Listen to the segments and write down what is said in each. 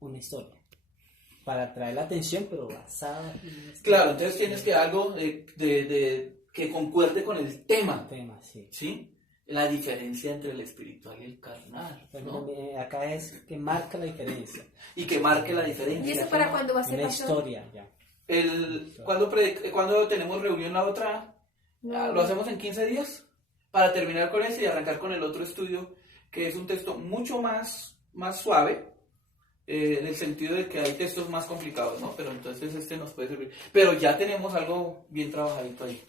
una historia para atraer la atención, pero basada en una historia. Claro, entonces tienes que algo que concuerde con el tema, Sí. ¿sí? La diferencia entre el espiritual y el carnal, ¿no? Acá es que marca la diferencia. Y que marque la diferencia. ¿Y eso para cuándo va a ser, Una pastor? historia, ya. ¿Cuándo tenemos reunión la otra? No. Lo hacemos en 15 días para terminar con ese y arrancar con el otro estudio, que es un texto mucho más suave, en el sentido de que hay textos más complicados, ¿no? Pero entonces este nos puede servir. Pero ya tenemos algo bien trabajadito ahí.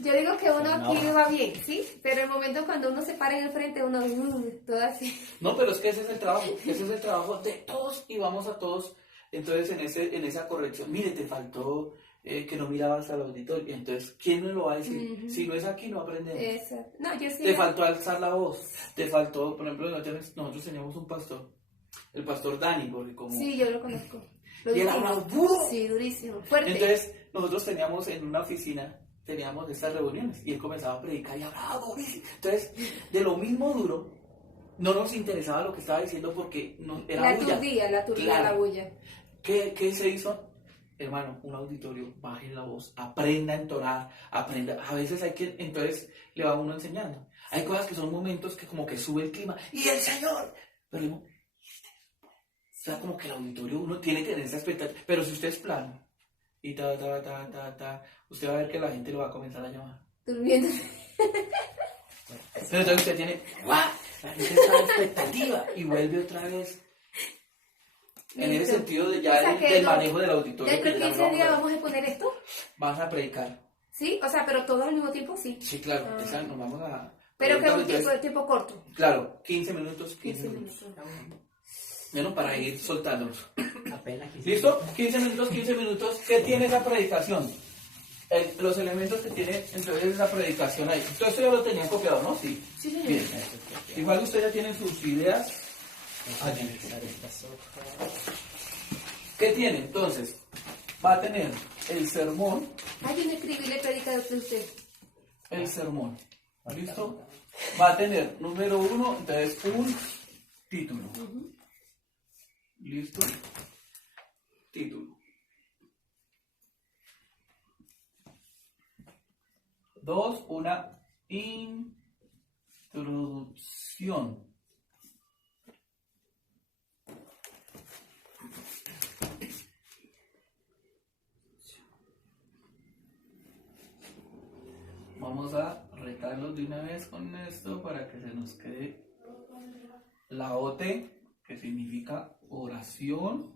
Yo digo que uno aquí va bien, ¿sí? Pero el momento cuando uno se para en el frente, uno todo así. No, pero es que ese es el trabajo de todos y vamos a todos. Entonces en esa corrección, mire, te faltó que no mirabas al auditorio. Entonces, ¿quién me lo va a decir? Si no es aquí, no aprendemos. Exacto. No, yo sí. Te faltó alzar la voz, te faltó, por ejemplo, nosotros teníamos un pastor, el pastor Dani, porque como... Sí, yo lo conozco. Y él hablaba duro. Sí, durísimo, fuerte. Entonces, nosotros teníamos en una oficina, teníamos estas reuniones, y él comenzaba a predicar y hablaba durísimo. Entonces, de lo mismo duro, no nos interesaba lo que estaba diciendo porque era bulla. La turdía, la bulla. ¿Qué se hizo? Hermano, un auditorio, bajen la voz, aprenda a entonar, aprenda. A veces hay que, entonces le va uno enseñando. Hay cosas que son momentos que como que sube el clima. ¡Y el Señor! Pero digo, o sea, como que el auditorio uno tiene que tener esa expectativa. Pero si usted es plano y usted va a ver que la gente lo va a comenzar a llamar. Durmiendo. Pero entonces usted tiene, ¡guau! La gente está en expectativa y vuelve otra vez. En ese sentido de ya del manejo del auditorio. Dentro de 15 días vamos a exponer esto. Vas a predicar. Sí, o sea, pero todos al mismo tiempo, sí. Sí, claro, esa nos vamos a... Pero que es un tiempo corto. Claro, 15 minutos. Bueno, para ir soltándonos. Apenas 15 ¿Listo? 15 minutos. ¿Qué tiene esa predicación? Los elementos que tiene entonces esa predicación ahí. Todo esto ya lo tenían copiado, ¿no? Sí. Sí, señor. Bien. Igual ustedes ya tienen sus ideas. analizar estas hojas. ¿Qué tiene? Entonces, va a tener el sermón. Yo no escribí la predicación de usted. El sermón. ¿Listo? Va a tener, número 1, entonces un título. ¿Listo? Título. 2, una introducción. Vamos a retarlos de una vez con esto para que se nos quede la OT, que significa oración,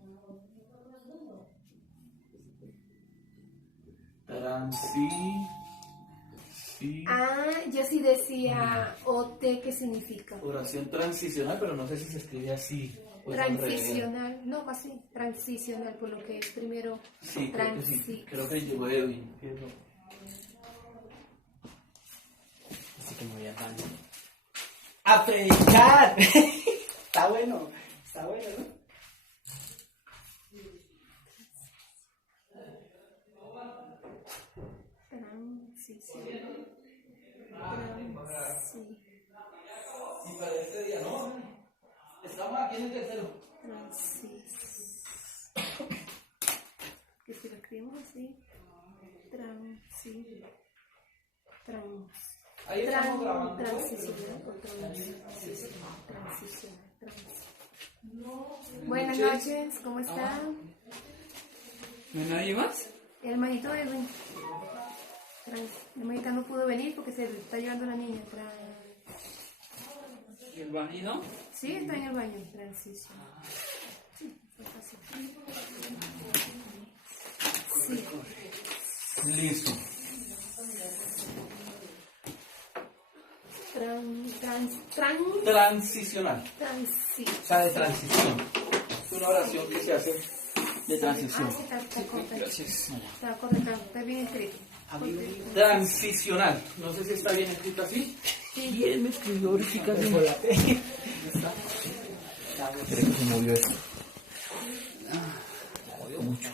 yo sí decía OT, ¿qué significa? oración transicional, pero no sé si se escribe así. Transicional, no, así, transicional, por lo que es primero. Sí, creo que sí. Creo que llegó Edwin. Así que me voy a dar a predicar. Está bueno, ¿no? Y para este día, ¿no? Estamos aquí en el tercero. Que si lo escribimos así. Ahí estamos grabando. Buenas noches, ¿cómo están? ¿No hay nadie más? El hermanito Edwin. El hermanito no pudo venir porque se está llevando la niña. ¿Y el baño? Sí, está en el baño. Transición. Sí. Listo. Transicional. O sea, de transición. Es una oración que se hace de transición. Sí, está corta. Gracias. Está correcta, está bien escrito. Transicional. No sé si está bien escrito así. Sí. Y él me escribió ahorita. Creo que se movió esto. Jodió mucho.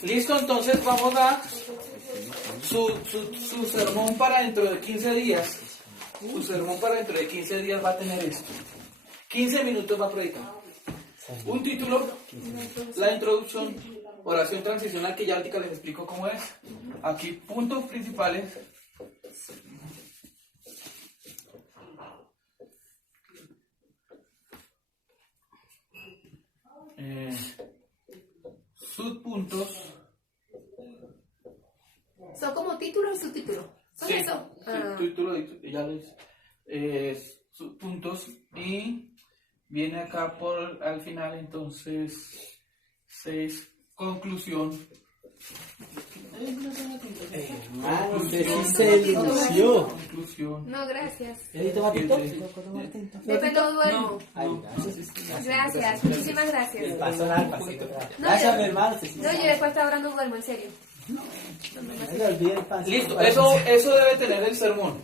Listo, entonces vamos a Su sermón para dentro de 15 días, su sermón para dentro de 15 días va a tener esto. 15 minutos va a predicar. Un título, la introducción, oración transicional, que ya ahorita les explico cómo es. Aquí, puntos principales. Subpuntos. ¿Son como títulos y subtítulos? ¿Son Sí, eso? sí, título, ya lo hice. Subpuntos y viene acá por al final, entonces 6, conclusión. Hermano, usted sí se lució. Conclusión. No, gracias. ¿Y toma tinto? Sí. ¿Toma tinto? Después no duermo. Ay, gracias. Gracias, muchísimas El gracias. paso nada, pasito. No, Gracias, yo- mi hermano. Sí, sí, No, sí. yo después de ahora no duermo, en serio. No me olvide el pasito. Listo, eso debe tener el sermón.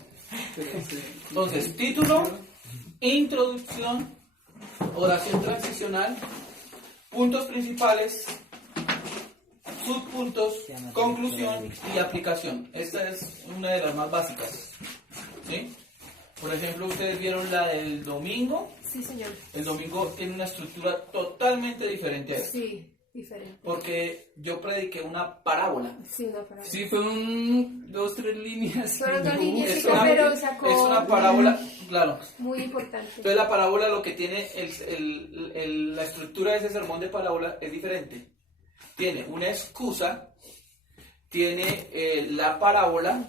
Entonces, título, introducción, oración transicional, puntos principales, subpuntos, conclusión y aplicación. Esta es una de las más básicas. ¿Sí? Por ejemplo, ustedes vieron la del domingo. Sí, señor. El domingo tiene una estructura totalmente diferente a esta. Sí, diferente. Porque yo prediqué una parábola. Sí, no, para Sí, fue 2, 3 líneas. Fueron 2 Es líneas, una, pero sacó es una parábola, claro. muy importante. Entonces la parábola, lo que tiene, la estructura de ese sermón de parábola es diferente. Tiene una excusa, tiene la parábola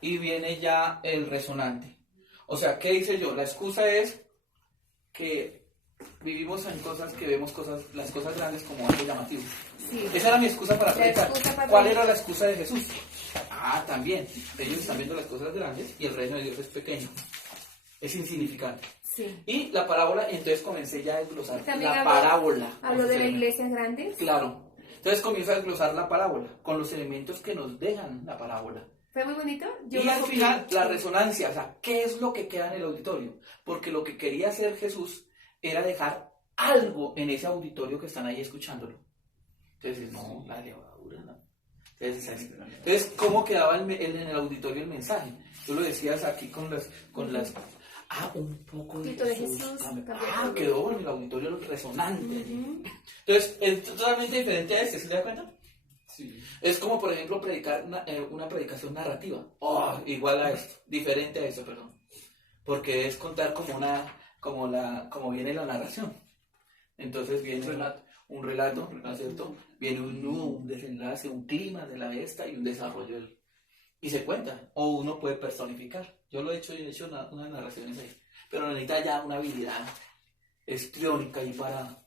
y viene ya el resonante. O sea, ¿qué hice yo? La excusa es que vivimos en cosas que vemos las cosas grandes como algo llamativo. Sí. Esa era mi excusa para La predicar. excusa para ¿Cuál predicar. era la excusa de Jesús? Ah, también. Ellos están viendo las cosas grandes y el reino de Dios es pequeño. Es insignificante. Sí. Y la parábola, entonces comencé ya a desglosar También la habló- parábola. Habló de las iglesias grandes. Claro. Entonces comienzo a desglosar la parábola con los elementos que nos dejan la parábola. Fue muy bonito. Y lo al copié. final, la resonancia, o sea, ¿qué es lo que queda en el auditorio? Porque lo que quería hacer Jesús era dejar algo en ese auditorio que están ahí escuchándolo. Entonces, no, la levadura, no. Entonces, ¿cómo quedaba en el auditorio el mensaje? Tú lo decías aquí con las un poco de Poquito de Jesús. Jesús, cambió todo. Quedó en el auditorio resonante. Ujú. Entonces, es totalmente diferente a este, ¿se da cuenta? Sí. Es como, por ejemplo, predicar una predicación narrativa. Oh, igual a esto, diferente a eso, perdón. Porque es contar como viene la narración. Entonces viene un relato, ¿no es cierto? Viene un nudo, un desenlace, un clima de la esta y un desarrollo. Y se cuenta. O uno puede personificar. Yo lo he hecho unas narraciones ahí. Pero necesita ya una habilidad histriónica y para...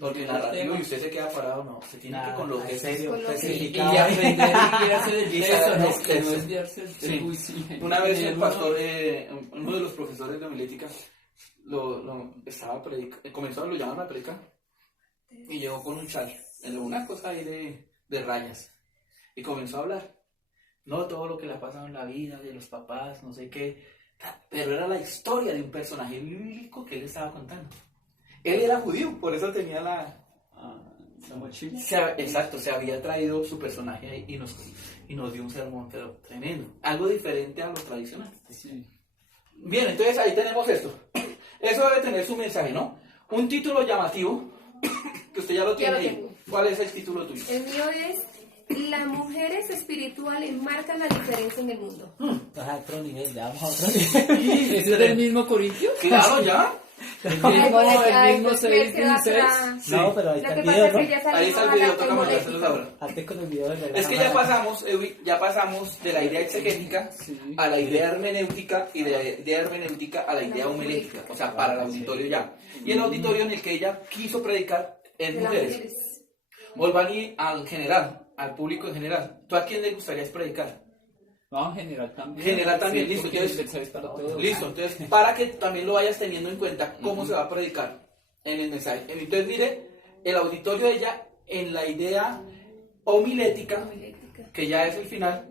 Porque narrativo y usted se queda parado, no. Se tiene que con los en gestos. serio, con los- Y especificado. aprender a guiarse del Y texto, saber ¿no? los Que no textos. es guiarse del Sí. texto. Uy, sí. Una vez el Uno- pastor, uno de los profesores de homilética, lo llamaron a predicar y llegó con un chal, una cosa ahí de rayas, y comenzó a hablar. No todo lo que le ha pasado en la vida, de los papás, no sé qué, pero era la historia de un personaje bíblico que él estaba contando. Él era judío, por eso tenía la mochila. Exacto, se había traído su personaje ahí y nos dio un sermón, pero tremendo. Algo diferente a lo tradicional. Sí. Bien, entonces ahí tenemos esto. Eso debe tener su mensaje, ¿no? Un título llamativo, que usted ya lo tiene lo ahí. tengo. ¿Cuál es el título tuyo? El mío es las mujeres espirituales marcan la diferencia en el mundo. Vamos a otro nivel, ya vamos a otro nivel. ¿Ese es del mismo Corintio? Claro, ya. El Ay, mismo, por aquí, el mismo pues, 6, que va 16. atrás. No, pero ahí Lo está que el pasa video, es que ¿no? ya salimos Ahí está el a video, la toca mostrárselos ahora. Antes con el video de la Es que ya pasamos de la idea exegética Sí. a la idea hermenéutica y de la idea hermenéutica a la idea homilética, o sea, para el auditorio ya. Y el auditorio en el que ella quiso predicar en De las mujeres. mujeres. Volvani al general, al público en general. ¿Tú a quién le gustaría predicar? No, general también. General también, Sí, listo, porque entonces- el mensaje es para todos. Listo, entonces para que también lo vayas teniendo en cuenta cómo se va a predicar en el mensaje. Entonces mire, el auditorio de ella en la idea homilética, Homilética que ya es el final,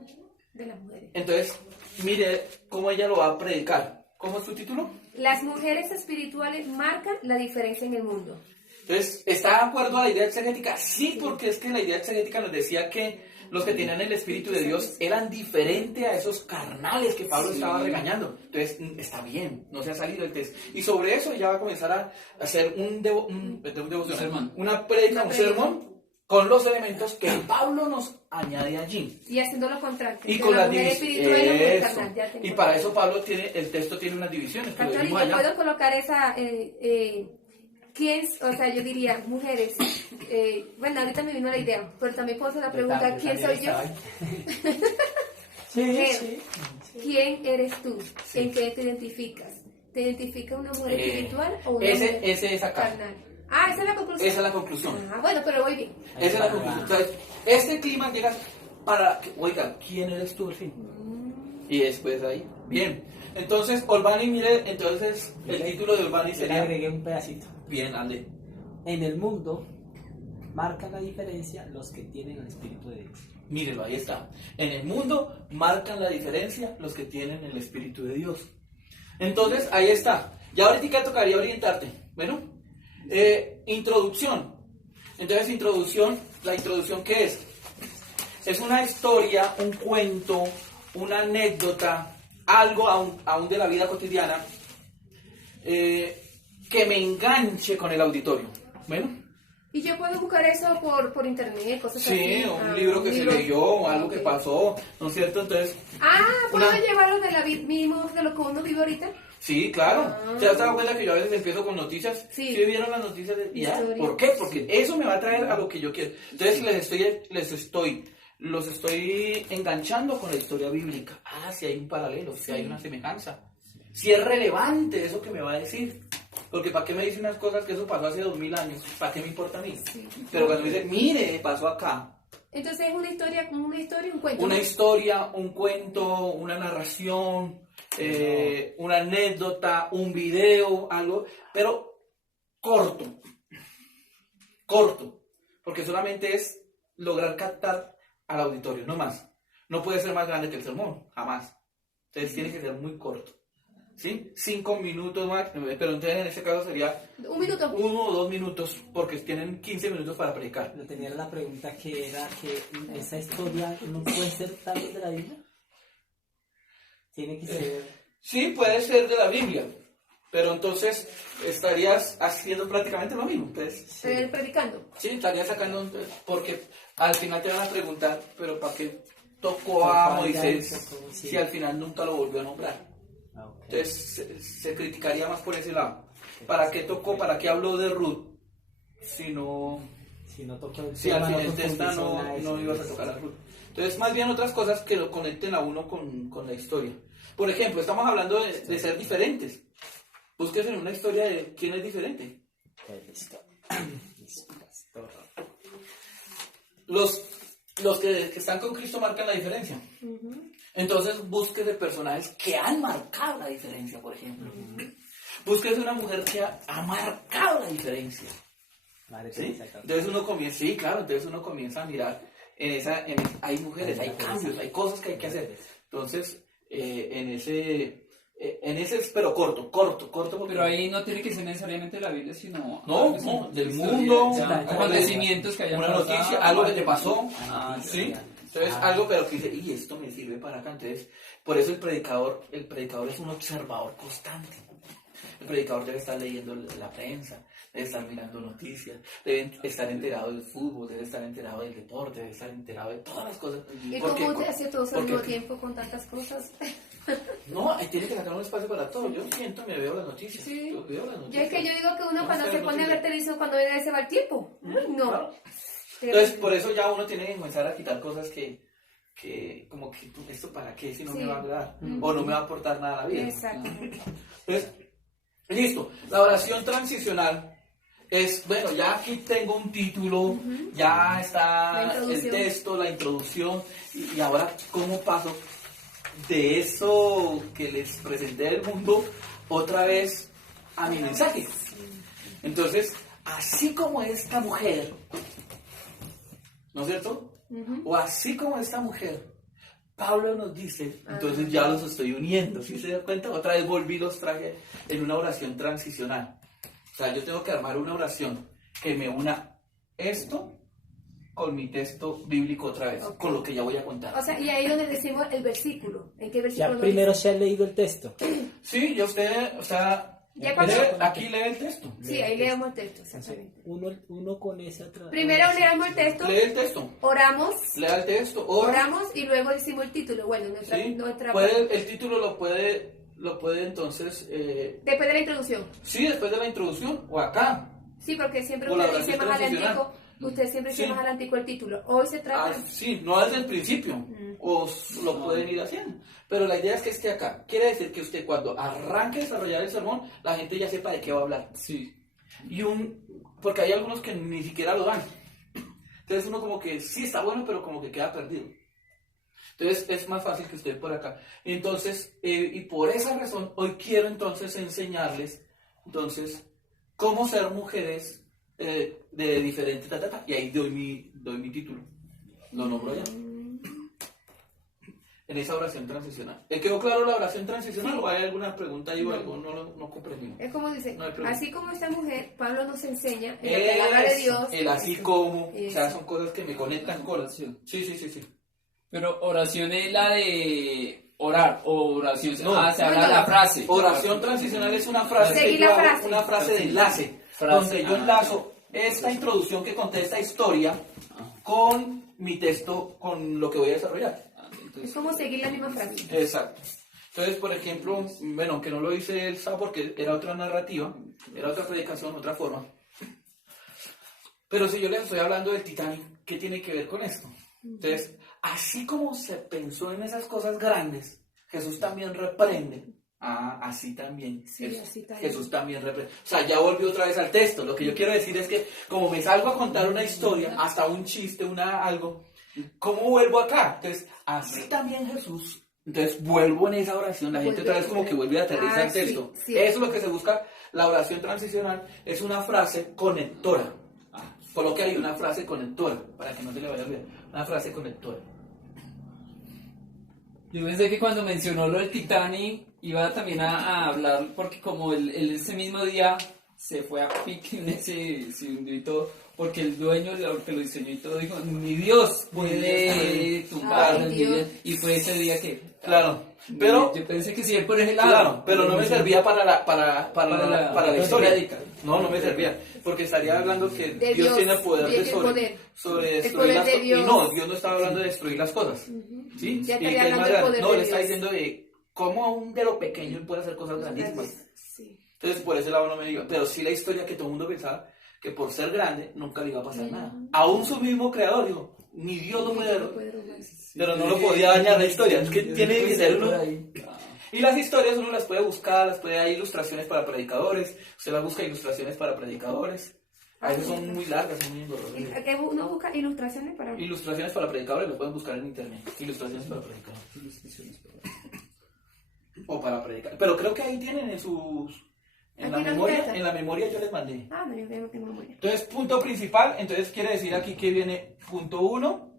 de las mujeres. entonces mire cómo ella lo va a predicar. ¿Cómo es su título? Las mujeres espirituales marcan la diferencia en el mundo. Entonces, ¿está de acuerdo a la idea exegética? Sí, porque es que la idea exegética nos decía que los que tenían el Espíritu de Dios eran diferentes a esos carnales que Pablo estaba regañando. Entonces, está bien, no se ha salido el test. Y sobre eso ya va a comenzar a hacer un sermón. una predica, un sermón, con los elementos que Pablo nos añade allí. Y haciendo lo contrario. Y de con la las mujer espiritual y la mujer divisiones. carnal, ya tengo. Y para eso Pablo tiene, el texto tiene unas divisiones. Que lo Pastor, y vimos yo allá. puedo colocar esa, ¿quién? O sea, yo diría, mujeres, bueno, ahorita me vino la idea, pero también puedo hacer la pregunta, ¿quién soy yo? Sí, Mujer, sí. ¿quién eres tú? Sí. ¿En qué te identificas? ¿Te identifica una mujer espiritual o una ese mujer es acá. carnal? Ah, esa es la conclusión. Esa es la conclusión. Ah, bueno, pero voy bien. Esa es la conclusión. Entonces, este clima llega para que, oiga, ¿quién eres tú al fin? Y después ahí, bien. Entonces, Olbani, mire, entonces el título de Olbani Yo le sería, agregué un pedacito. bien, ande. En el mundo marcan la diferencia los que tienen el Espíritu de Dios. Mírelo, ahí está. En el mundo marcan la diferencia los que tienen el Espíritu de Dios. Entonces, ahí está. Ya ahorita tocaría orientarte. Bueno, introducción. Entonces, ¿la introducción qué es? Es una historia, un cuento, una anécdota, algo aún de la vida cotidiana que me enganche con el auditorio. Bueno. Y yo puedo buscar eso por internet, cosas así. Sí, un libro que se leyó, o algo que pasó, ¿no es cierto? Entonces, ¿puedo una- llevarlo de la mismo de lo que uno vive ahorita? sí, claro. ¿Se has dado cuenta que yo a veces empiezo con noticias? Sí. ¿Sí vieron las noticias? Ya. Historia. ¿Por qué? Porque eso me va a traer a lo que yo quiero. Entonces, los estoy enganchando con la historia bíblica. Ah, si hay un paralelo, si hay una semejanza. Si es relevante eso que me va a decir. Porque ¿para qué me dice unas cosas que eso pasó hace 2000 años? ¿Para qué me importa a mí? Sí. Pero cuando me dice, mire, pasó acá. Entonces es una historia, un cuento. Una historia, un cuento, una narración, una anécdota, un video, algo, pero corto, porque solamente es lograr captar al auditorio, no más. No puede ser más grande que el sermón, jamás. Entonces tiene que ser muy corto, ¿sí? 5 minutos más, pero entonces en este caso sería 1 minuto. 1 o 2 minutos, porque tienen 15 minutos para predicar. Pero tenía la pregunta que era que esa historia no puede ser tal vez de la Biblia. Tiene que ser. Sí, puede ser de la Biblia, pero entonces estarías haciendo prácticamente lo mismo. Entonces, Predicando. sí, estarías sacando, porque al final te van a preguntar, pero ¿para qué tocó a Moisés si al final nunca lo volvió a nombrar? Ok. Entonces se criticaría más por ese lado. ¿Para qué tocó, para qué habló de Ruth si no... Si no tocó el Si al tema, final de esta profundizó en no eso. ibas a tocar a Ruth. Entonces, más bien otras cosas que lo conecten a uno con la historia. Por ejemplo, estamos hablando de ser diferentes. Búsquese en una historia de quién es diferente. Listo. Listo, pastor. Los que están con Cristo marcan la diferencia. Entonces, búsquese personajes que han marcado la diferencia, por ejemplo. Búsquese una mujer que ha marcado la diferencia. Madre ¿Sí? Teresa, claro. Entonces uno comienza, sí, claro, entonces uno comienza a mirar hay mujeres, hay cambios, hay cosas que hay que hacer. Entonces, en ese, pero corto, porque Pero ahí no tiene que ser necesariamente la Biblia, sino... No, sí, no, del historia, mundo, o sea, acontecimientos que hayan una pasado. noticia, algo que te pasó, Ah, ¿sí? Entonces, algo pero que dice, y esto me sirve para acá. Entonces, por eso el predicador es un observador constante. El predicador debe estar leyendo la prensa, debe estar mirando noticias, debe estar enterado del fútbol, debe estar enterado del deporte, debe estar enterado de todas las cosas. ¿Y Porque- cómo te hace todo al porque- mismo tiempo con tantas cosas? No, ahí tiene que sacar un espacio para todo. Yo siento, me veo las noticias. Sí. Yo veo las Ya noticias. es que yo digo que uno No, cuando pero se no pone a ver sirve. televisión, cuando viene se va el tiempo. No. Claro. Entonces, por eso ya uno tiene que comenzar a quitar cosas que como que, ¿esto para qué? Si no Sí. me va a ayudar. O no me va a aportar nada a la vida. Exacto. Entonces, listo. La oración transicional es, bueno, ya aquí tengo un título, ya La está el introducción. texto, la introducción, y ahora, ¿cómo paso de eso que les presenté del mundo otra vez a mi mensaje? Entonces, así como esta mujer, ¿no es cierto? O así como esta mujer, Pablo nos dice, entonces ya los estoy uniendo, ¿sí se da cuenta? Otra vez volví, los traje en una oración transicional. O sea, yo tengo que armar una oración que me una esto con mi texto bíblico otra vez, Ok. con lo que ya voy a contar. O sea, y ahí es donde decimos el versículo. ¿En qué versículo? Ya lo primero dice? se ha leído el texto. Sí, ya usted, o sea, Ya cuando- aquí lee el texto. Sí, ahí leemos el texto, exactamente. Uno con ese otra. Primero leamos el texto, Lee el texto. oramos, Lea el texto. Ora. oramos y luego decimos el título. Bueno, Sí, nuestra el título lo puede entonces, después de la introducción. sí, después de la introducción o acá. Sí, porque siempre O la usted dice oración más transicional. adelantico, usted siempre dice Sí. más adelantico el título. Hoy se trata... Sí, no desde el principio, o lo pueden ir haciendo. Pero la idea es que esté acá. Quiere decir que usted cuando arranque a desarrollar el sermón, la gente ya sepa de qué va a hablar. Sí. Porque hay algunos que ni siquiera lo dan. Entonces uno como que sí está bueno, pero como que queda perdido. Entonces es más fácil que usted por acá. Entonces, y por esa razón, hoy quiero entonces enseñarles, entonces, cómo ser mujeres de diferente y ahí doy mi título. Lo nombro ya. En esa oración transicional. ¿Quedó claro la oración transicional o hay alguna pregunta ahí o algo no comprendí? Es como dice, No hay problema. así como esta mujer, Pablo nos enseña en la palabra de Dios. El así como, o sea, Eso. son cosas que me conectan con Oración. Sí. Pero oración es la de orar o oración. No. Se habla No. la frase. Oración transicional es una frase Seguir que yo la hago, frase. una frase de enlace, Frase. donde yo enlazo esta introducción que conté esta historia con mi texto, con lo que voy a desarrollar. Es como seguir la misma frase. Exacto. Entonces, por ejemplo, bueno, aunque no lo hice él, ¿sabe? Porque era otra narrativa, era otra predicación, otra forma. Pero si yo les estoy hablando del Titanic, ¿qué tiene que ver con esto? Entonces, así como se pensó en esas cosas grandes, Jesús también reprende. Así también. Sí, así también. Jesús también reprende. O sea, ya volvió otra vez al texto. Lo que yo quiero decir es que como me salgo a contar una historia, hasta un chiste, algo, ¿cómo vuelvo acá? Entonces, así también Jesús. Entonces, vuelvo en esa oración. La gente otra vez como que vuelve a aterrizar el texto. Sí. Eso es lo que se busca. La oración transicional es una frase conectora. Coloque ahí una frase conectora, para que no se le vaya a olvidar. Una frase conectora. Yo pensé que cuando mencionó lo del Titanic iba también a hablar, porque como él ese mismo día se fue a pique, se hundió y todo, porque el dueño, el que lo diseñó y todo, dijo, mi Dios puede tumbar Ay, el Dios. nivel. Y fue ese día que... Claro, pero... Yo pensé que sí, él por ese lado. Claro, pero no me servía para la historia. No me servía. Porque estaría hablando que De Dios Dios, tiene poder tiene de poder. sobre El destruir poder las de cosas. Y Dios. no, Dios no estaba hablando de destruir las cosas. ¿Sí? Ya Y que estaría es hablando más del grande. poder No, de le está Dios. diciendo de cómo aún de lo pequeño él puede hacer cosas grandísimas. Sí. Entonces, por ese lado no me diga. Pero sí la historia que todo el mundo pensaba que por ser grande nunca le iba a pasar nada. Aún su mismo creador dijo, ni Dios lo puede. Pero no lo podía dañar la historia. Es que tiene que ser uno. Y las historias uno las puede buscar, hay ilustraciones para predicadores. Usted las busca ilustraciones para predicadores. A veces son muy largas, son muy engorrosas. Que uno busca ilustraciones para... Ilustraciones para predicadores lo pueden buscar en internet. Ilustraciones para predicadores. O para predicar. Pero creo que ahí tienen en sus... Aquí no está. En la memoria yo les mandé. No, yo creo que no memoria. Entonces, punto principal, entonces quiere decir aquí que viene punto 1,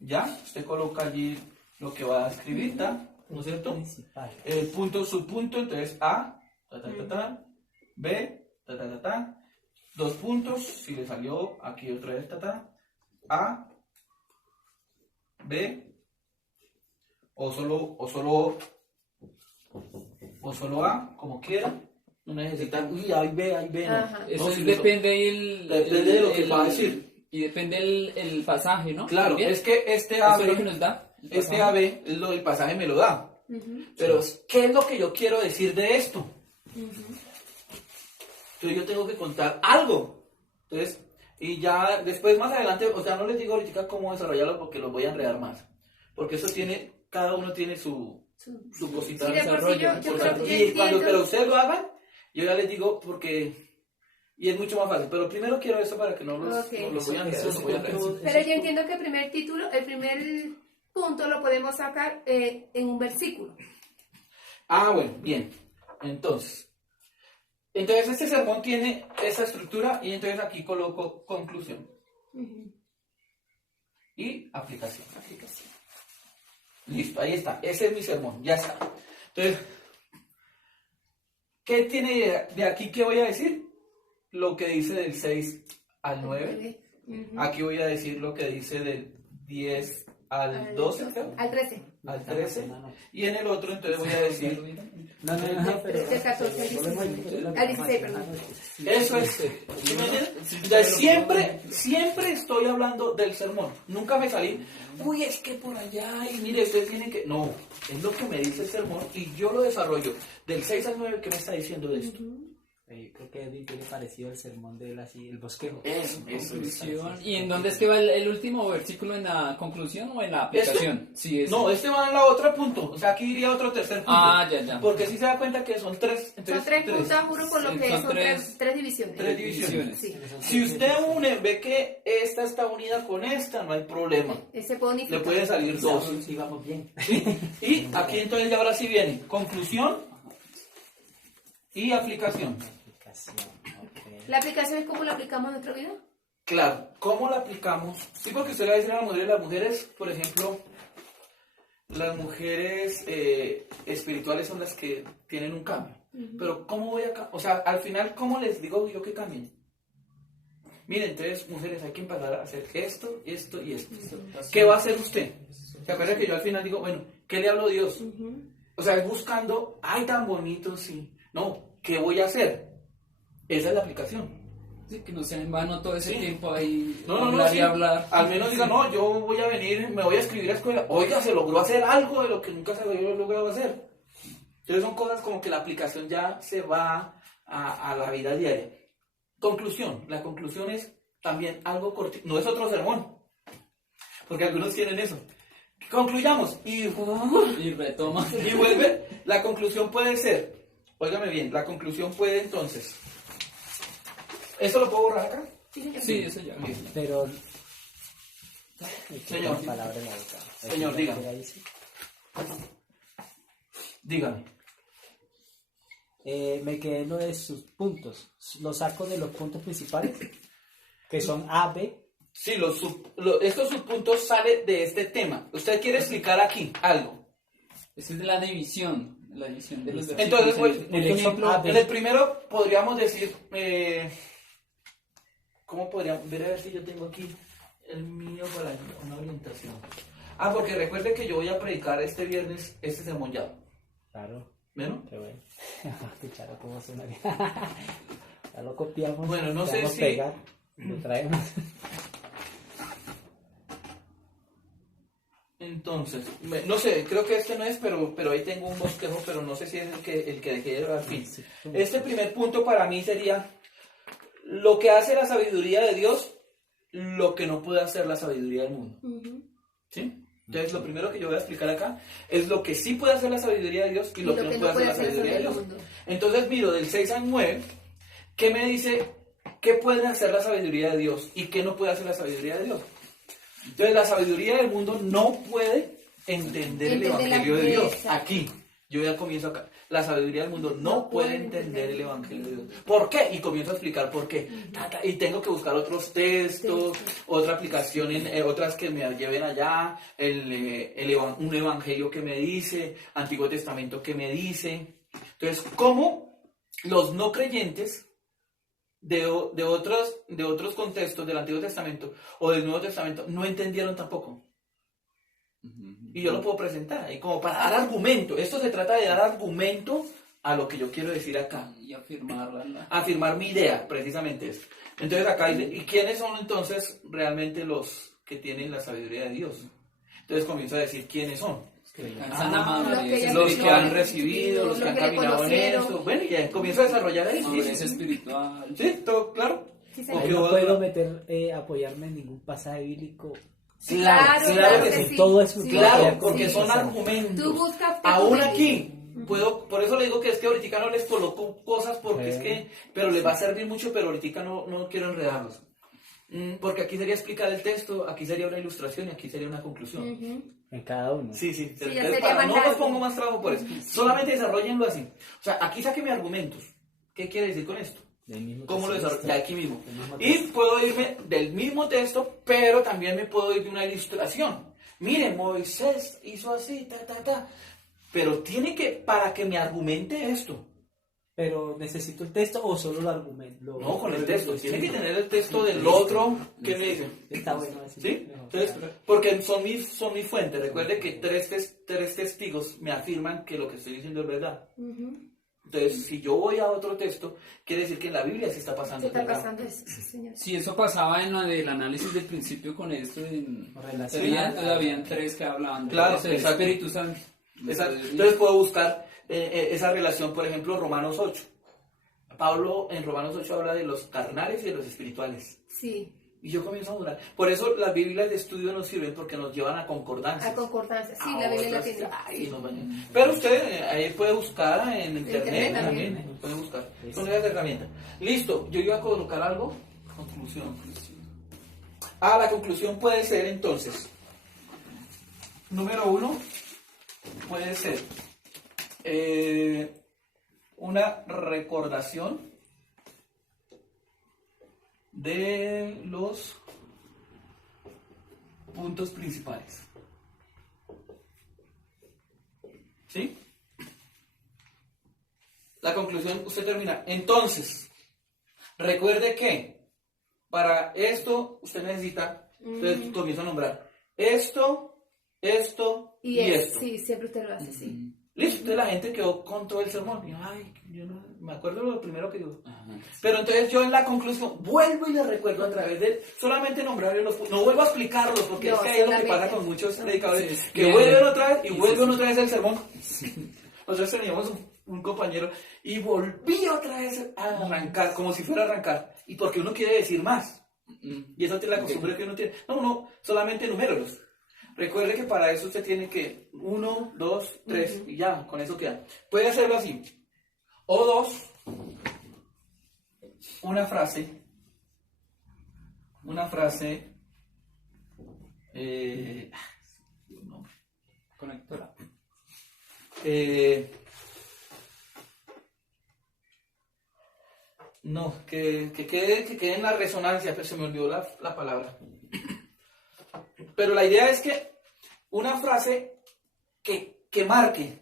¿ya? Usted coloca allí lo que va a escribir, ¿no es cierto? Principal. El punto, subpunto, entonces A, B, dos puntos, si le salió aquí otra vez, A, B, o solo A, como quiera. No necesitan, uy, ahí ve, no. Ajá. Eso No, si depende depende de lo que va a decir. Y depende el pasaje, ¿no? Claro, ¿También? es que este Eso es lo que AB, nos da. el este pasaje. AB, es lo del pasaje me lo da. Pero, ¿qué es lo que yo quiero decir de esto? Entonces yo tengo que contar algo. Entonces, y ya después más adelante, o sea, no les digo ahorita cómo desarrollarlo porque los voy a enredar más. Porque eso tiene, cada uno tiene su cosita Sí, de de por sí yo desarrollo. creo que Y cuando entiendo. pero ustedes lo hagan, yo ya les digo porque... Y es mucho más fácil, pero primero quiero eso para que no los, Ok. no los voy a enredar. los voy a enredar. Pero yo entiendo que el primer título, el primer punto lo podemos sacar en un versículo. Bueno, bien. Entonces este sermón tiene esa estructura y entonces aquí coloco conclusión y aplicación. Listo, ahí está. Ese es mi sermón, ya está. Entonces, ¿qué tiene de aquí que voy a decir? Lo que dice del 6 al 9. Ujú. Aquí voy a decir lo que dice del 10 al 12, creo. Al 13. Al 13. Y en el otro, entonces voy a decir. No, pero... Del 14 al 16. Al 16, perdón. Eso es. ¿Sí me entiendes? Entonces, siempre estoy hablando del sermón. Nunca me salí, uy, es que por allá, y mire, ustedes tienen que. No, es lo que me dice el sermón y yo lo desarrollo. Del 6 al 9, ¿qué me está diciendo de esto? Creo que Edwin tiene parecido al sermón de él, así, el bosquejo. Eso. Conclusión. ¿Y en dónde es que va el último versículo? ¿En la conclusión o en la aplicación? Sí, es. No, este va en la otra punto. O sea, aquí iría otro tercer punto. Ah, ya. Porque si se da cuenta que son tres. Son 3 puntos, juro, por lo Sí, que son son tres. 3 divisiones. Tres divisiones. Sí. Si usted une, ve que esta está unida con esta, no hay problema. Se puede unificar. Le pueden salir dos. Sí, vamos bien. Y aquí entonces ya ahora sí viene conclusión y aplicación. ¿La aplicación es cómo la aplicamos en nuestra vida? Claro, ¿cómo la aplicamos? Sí, porque usted le va a decir a las mujeres, por ejemplo, las mujeres espirituales son las que tienen un cambio. Pero ¿cómo voy a o sea, al final, ¿cómo les digo yo que cambien? Miren, entonces, mujeres, hay que empezar a hacer esto, esto y esto. ¿Qué va a hacer usted? ¿Se acuerda que yo al final digo, bueno, ¿qué le hablo a Dios? O sea, es buscando, ay, tan bonito, sí. No, ¿qué voy a hacer? Esa es la aplicación. Sí, que no sea en vano todo ese Sí. tiempo ahí No, hablar sí. y hablar. Al menos diga, no, yo voy a venir, me voy a escribir a escuela. Oiga, se logró hacer algo de lo que nunca se había logrado hacer. Entonces son cosas como que la aplicación ya se va a la vida diaria. Conclusión. La conclusión es también algo cortito. No es otro sermón. Porque algunos quieren eso. Concluyamos. Y retoma. y vuelve. La conclusión puede ser, óigame bien, la conclusión puede entonces. ¿Eso lo puedo borrar acá? Sí, eso ya. Bien. Pero... Señor. Palabra en la boca. Señor, dígame. ¿Qué dice? Dígame. Me quedé en lo de sus puntos. Lo saco de los puntos principales, que son A, B. Sí, estos subpuntos salen de este tema. Usted quiere explicar aquí algo. Esa es de la división de los versículos. Entonces, pues, el ejemplo. A, B. En el primero podríamos decir, ¿cómo podríamos ver a ver si yo tengo aquí el mío para una orientación? Ah, porque recuerde que yo voy a predicar este viernes este sermón ya. Claro. ¿Bueno? Qué bueno. Escuchar cómo suena. Ya lo copiamos. Bueno, no le sé damos si- pegar, lo traemos. Entonces, no sé, creo que este no es, pero ahí tengo un bosquejo, pero no sé si es el que dejé de al fin. Sí. Este primer punto para mí sería lo que hace la sabiduría de Dios, lo que no puede hacer la sabiduría del mundo. ¿Sí? Entonces, lo primero que yo voy a explicar acá es lo que sí puede hacer la sabiduría de Dios y lo que no puede hacer la sabiduría de Dios. Entonces, miro del 6 al 9, ¿qué me dice? ¿Qué puede hacer la sabiduría de Dios y qué no puede hacer la sabiduría de Dios? Entonces, la sabiduría del mundo no puede entender el Evangelio de Dios. Aquí, yo ya comienzo acá. La sabiduría del mundo no puede entender el Evangelio de Dios. ¿Por qué? Y comienzo a explicar por qué. Y tengo que buscar otros textos, otra aplicación, otras que me lleven allá, un Evangelio que me dice, Antiguo Testamento que me dice. Entonces, ¿cómo los no creyentes de otros contextos del Antiguo Testamento o del Nuevo Testamento no entendieron tampoco? Y yo lo puedo presentar, y como para dar argumento. Esto se trata de dar argumento a lo que yo quiero decir acá. Y afirmarla. Afirmar mi idea, precisamente eso. Entonces acá dice, ¿y quiénes son entonces realmente los que tienen la sabiduría de Dios? Entonces comienzo a decir quiénes son. Están amados, Los que han recibido, los que han caminado en eso. Bueno, y ya comienzo a desarrollar ahí. madurez espiritual. Sí, todo claro. Ahí no puedo apoyarme en ningún pasaje bíblico. Claro que En sí. todo eso. Sí. Claro, porque Sí. son argumentos. Tú buscas Aún textos aquí, por eso le digo que es que ahorita no les coloco cosas porque es que, pero les va a servir mucho, pero ahorita no quiero enredarlos. Porque aquí sería explicar el texto, aquí sería una ilustración y aquí sería una conclusión. En cada uno. Sí. ya Entonces, sería para más no les largo. pongo más trabajo por eso. Solamente desarrollenlo así. O sea, aquí sáquenme argumentos. ¿Qué quiere decir con esto? Del mismo ¿Cómo lo texto. desarrollo? Ya aquí mismo. Del mismo Y texto. puedo irme del mismo texto, pero también me puedo ir de una ilustración. Miren, Moisés hizo así, ta. Pero tiene que, para que me argumente esto, pero necesito el texto o solo el argumento. No, con el texto. Tiene que tener el texto del otro. ¿Qué me dice? Está bueno así. ¿Sí? Mejor. Entonces, porque son mi fuente. Recuerde que tres testigos me afirman que lo que estoy diciendo es verdad. Entonces, si yo voy a otro texto, quiere decir que en la Biblia se está pasando. ¿Qué está ¿verdad? pasando eso? Sí, señor. Sí, eso pasaba en la del análisis del principio con esto. Relacionado. Habían tres que hablaban de Claro, eso, del exacto. Espíritu Santo. Entonces puedo buscar esa relación, por ejemplo, Romanos 8. Pablo en Romanos 8 habla de los carnales y de los espirituales. Sí, Y yo comienzo a dudar. Por eso las Biblias de estudio nos sirven porque nos llevan a concordancias. a concordancia. Sí, A la Biblia la otras- tiene. Ay, nos bañan. Pero usted ahí puede buscar en internet Internet también. también. Puede buscar. Con esa herramienta. Listo, yo iba a colocar algo. Conclusión. La conclusión puede ser entonces. Número 1 puede ser una recordación de los puntos principales. ¿Sí? La conclusión, usted termina. Entonces, recuerde que para esto usted necesita, entonces comienza a nombrar esto y esto. Sí, siempre usted lo hace, sí. Listo, entonces la gente quedó con todo el sermón. Y yo, yo no me acuerdo lo primero que digo. Ajá. Pero entonces yo en la conclusión vuelvo y les recuerdo a través de solamente nombrarles los puntos. No vuelvo a explicarlos porque No, es que ahí es lo que solamente. pasa con muchos predicadores. Sí, Que sí. vuelven otra vez y Sí, vuelven sí, otra vez el sermón. Nosotros teníamos un compañero y volví otra vez a arrancar, como si fuera a arrancar. Y porque uno quiere decir más. Y esa es la costumbre que uno tiene. No, uno solamente enuméralos. Recuerde que para eso usted tiene que 1, 2, 3 y ya, con eso queda. Puede hacerlo así. O 2, una frase, no, Conectora. no, que quede en la resonancia, pero se me olvidó la palabra. Pero la idea es que una frase que marque,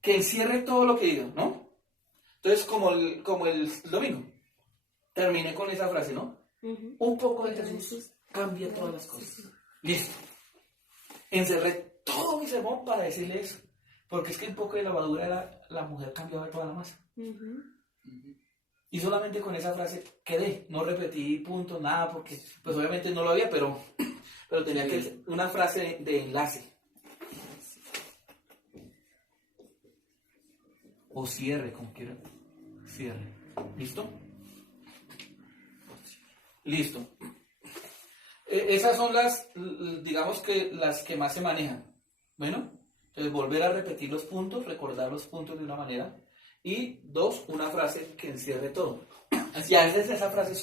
que encierre todo lo que digo, ¿no? Entonces, como el domingo, terminé con esa frase, ¿no? Un poco de Jesús cambia todas las cosas. Listo. Encerré todo mi sermón para decirle eso. Porque es que un poco de lavadura la mujer cambiaba toda la masa. Y solamente con esa frase quedé. No repetí puntos, nada, porque pues obviamente no lo había, pero tenía que una frase de enlace. O cierre, como quieran. Cierre. ¿Listo? Listo. Esas son digamos que las que más se manejan. Bueno, entonces volver a repetir los puntos, recordar los puntos de una manera. Y 2, una frase que encierre todo. Y a veces esa frase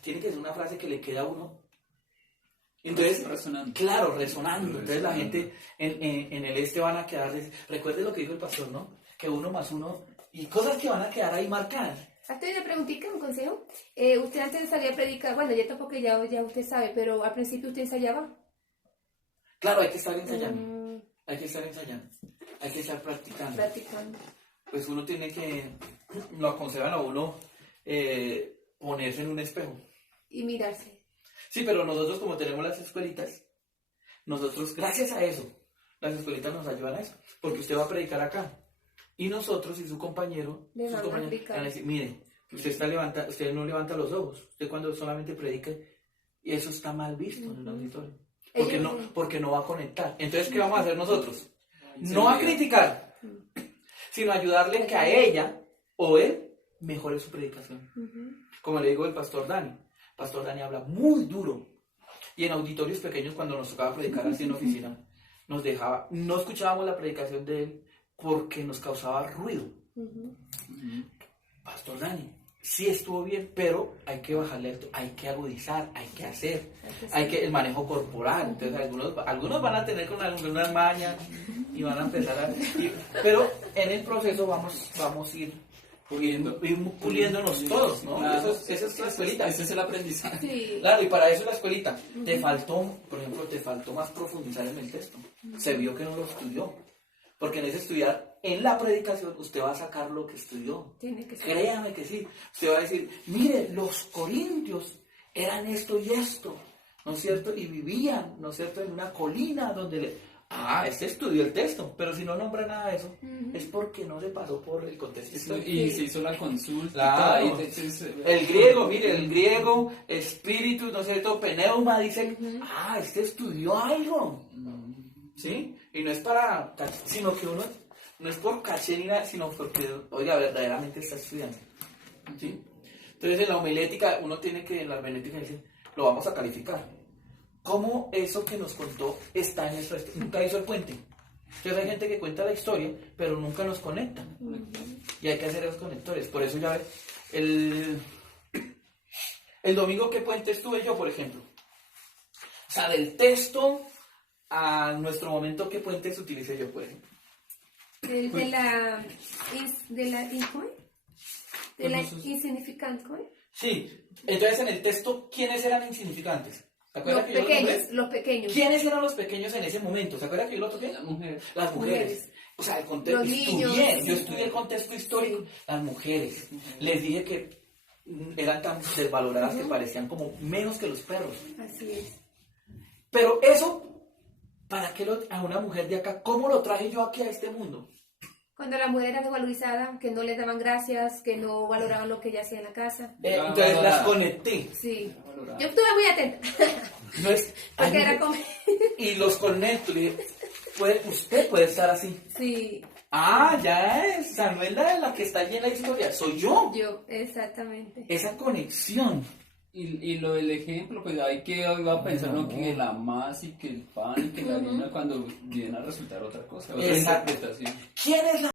tiene que ser una frase que le queda a uno. Entonces, Resonando. claro, resonando. Entonces la gente en el van a quedar. Recuerde lo que dijo el pastor, ¿no? Que 1 más 1 y cosas que van a quedar ahí marcadas. Hasta una preguntita, un consejo. Usted antes de salir a predicar, bueno, ya tampoco ya usted sabe, pero al principio usted ensayaba. Claro, hay que estar ensayando. Hay que estar ensayando. Hay que estar practicando. Practicando. Pues uno tiene que, lo aconsejan a uno ponerse en un espejo. Y mirarse. Sí, pero nosotros como tenemos las escuelitas, nosotros, gracias a eso, las escuelitas nos ayudan a eso. Porque usted va a predicar acá. Y nosotros y su compañero, Le sus van a compañeros explicar. van a decir, mire, usted no levanta los ojos. Usted cuando solamente predica, y eso está mal visto en el auditorio. Porque no va a conectar. Entonces, ¿qué vamos a hacer nosotros? No a criticar, sino ayudarle a que a ella o él mejore su predicación. Como le digo el pastor Dani. Pastor Dani habla muy duro. Y en auditorios pequeños, cuando nos tocaba predicar así en oficina, no escuchábamos la predicación de él porque nos causaba ruido. Pastor Dani, sí estuvo bien, pero hay que bajarle esto, hay que agudizar, hay que hacer, el manejo corporal. Entonces algunos van a tener con algunas mañas y van a empezar pero en el proceso vamos a ir puliéndonos todos, ¿no? Claro. Esa es la escuelita. Ese es el aprendizaje. Sí. Claro, y para eso es la escuelita. Te faltó más profundizar en el texto. Se vio que no lo estudió. Porque en ese estudiar en la predicación usted va a sacar lo que estudió. Tiene que ser. Créame que sí. Usted va a decir, mire, los corintios eran esto y esto, ¿no es cierto? Y vivían, ¿no es cierto?, en una colina donde este estudió el texto, pero si no nombra nada de eso, es porque no se pasó por el contexto histórico. Y se hizo la consulta. Claro. Y todo, entonces, El griego, mire, el griego, espíritu, ¿no es cierto?, pneuma, dice, este estudió algo, ¿sí? Y no es para, sino que uno, no es por caché ni nada, sino porque, oiga, verdaderamente está estudiando, ¿sí? Entonces en la homilética, uno tiene que, en la homilética dice, lo vamos a calificar. ¿Cómo eso que nos contó está en nuestra historia? Nunca hizo el puente. Entonces hay gente que cuenta la historia, pero nunca nos conecta. Y hay que hacer esos conectores. Por eso ya ves, el domingo, ¿qué puente estuve yo, por ejemplo? O sea, del texto a nuestro momento, ¿qué puentes utilicé yo, por ejemplo? De la insignificante, ¿cómo es? Sí. Entonces en el texto, ¿quiénes eran insignificantes? ¿Se acuerdan Los que yo lo nombré? pequeños, los pequeños. ¿Quiénes eran los pequeños en ese momento? ¿Se acuerdan que yo lo toqué? las mujeres. Las mujeres. O sea, el contexto, Los niños. yo estudié el contexto histórico. Las mujeres. Les dije que eran tan desvaloradas que parecían como menos que los perros. Así es. Pero eso, ¿para qué a una mujer de acá? ¿Cómo lo traje yo aquí a este mundo? Cuando la mujer era desvalorizada, que no le daban gracias, que no valoraban lo que ella hacía en la casa. Entonces las conecté. Sí. Yo estuve muy atenta. No es, Porque era como... y los conecto. Le dije, usted puede estar así. Sí, Ya es. O sea, no es la que está allí en la historia. Soy yo. yo, exactamente. Esa conexión. Y lo del ejemplo, pues hay que iba a pensar ¿no? que la masa y que el pan y que la harina cuando viene a resultar otra cosa, otra Exacto. interpretación. ¿Quién es la